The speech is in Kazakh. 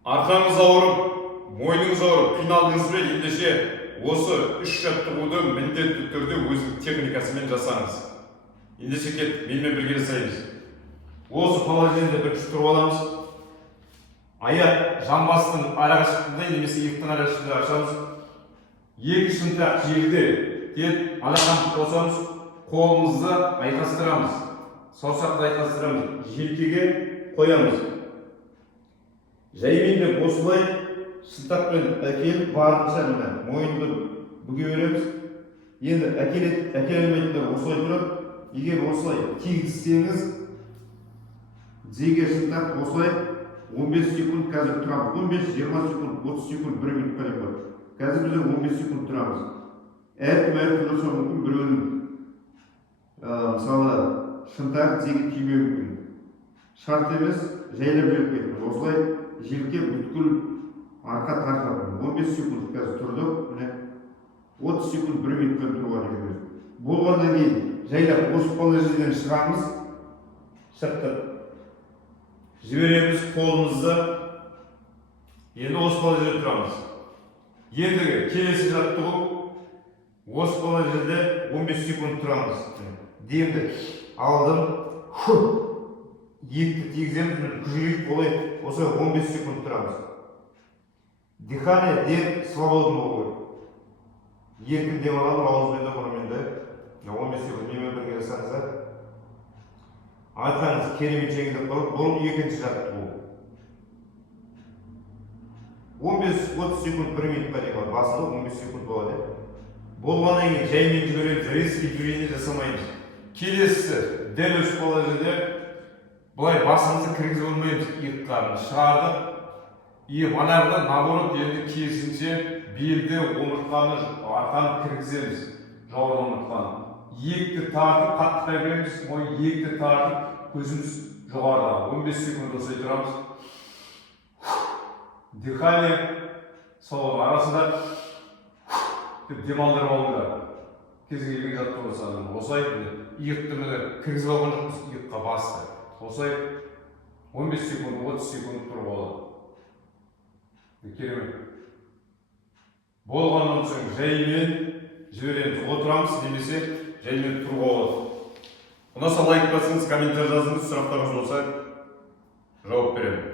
Арқаңыз ауырып, мойныңыз ауырып, қиналдыңыз бе, ендеше осы үш жаттығуды міндетті түрде өзінің техникасымен жасаңыз. Ендеше кет, менімен бірге жасаймыз. Осы положениеде бір тұрып аламыз. Аяқ жамбастың арақашықтығында немесе иықтың арақашықтығында ашамыз. Екі шынтақ жерде тек алақанды қосамыз, қолымызды айқастырамыз. Саусақты айқастырамыз, желкеге қоямыз. Жаймен де осылай шынтақпен әкеліп барынша мына мойынды бүге береміз. Енді әкеле алмайтындар осылай тұрып, егер осылай тигізсеңіз, тізеге шынтақ осылай 15 секунд қазір тұрамыз. 15, 20 секунд, 30 секунд, 1 минут қалай болады. Қазір біз 15 секунд тұрамыз. Әркім тұрса мүмкін, біреуінің мысалы шынтақ тізеге түймеуі мүмкін. Шарт емес, жайлап жүріп кетіңіз. Осылай желке бүткіл арқа тартады. 15 секунд қазір тұрдық, 30 секунд 1 минутпен тұруға жүргіземіз. Болғаннан кейін жайлап осы положениеден шығамыз, шықтық. Жібереміз қолымызды. Енді осы положениеде тұрамыз. Ендігі келесі жаттығу осы положениеде 15 секунд тұрамыз. Демді алдым, етті тигіземіз, күжірейіп болай, осы 15 секунд тұрамыз. Дихание дем свободно болу. Еркін дем аламын, ауызбен де мұрынмен де. 15 секунд немен бірге жасаңыздар. Айтқаныңыз керемет жеңілдік болып, бұл екінші жаттығу. 15-30 секунд 1 минутқа дейін бар. Басында 15 секунд болады. Болғаннан кейін жаймен жібереміз, резкий движение жасамаймыз. Келесі дәл осы положениеде былай басымызды кіргізіп алмаймыз, иыққа шығардық. И манағыдан наоборот енді керісінше белді, омыртқаны, арқаны кіргіземіз, жоғарғы омыртқаны. Иекті тартып, қатты қайбіреміз, иекті тартып, көзіміз жоғарыда. 15 секунд осылай тұрамыз. Дихание сол арасында демалдырып алыңдар. Кез келген жаттығу жасадым. Осылай иықты кіргізіп алған жоқпыз, иыққа басты. Осылай 15 секунд, 30 секунд тұрып алады. Керемет. Болғаннан соң жаймен жібереміз, отырамыз, немесе жаймен тұруға болады. Ұнаса лайк басыңыз, комментарий жазыңыз, сұрақтарыңыз болса жауап беремін.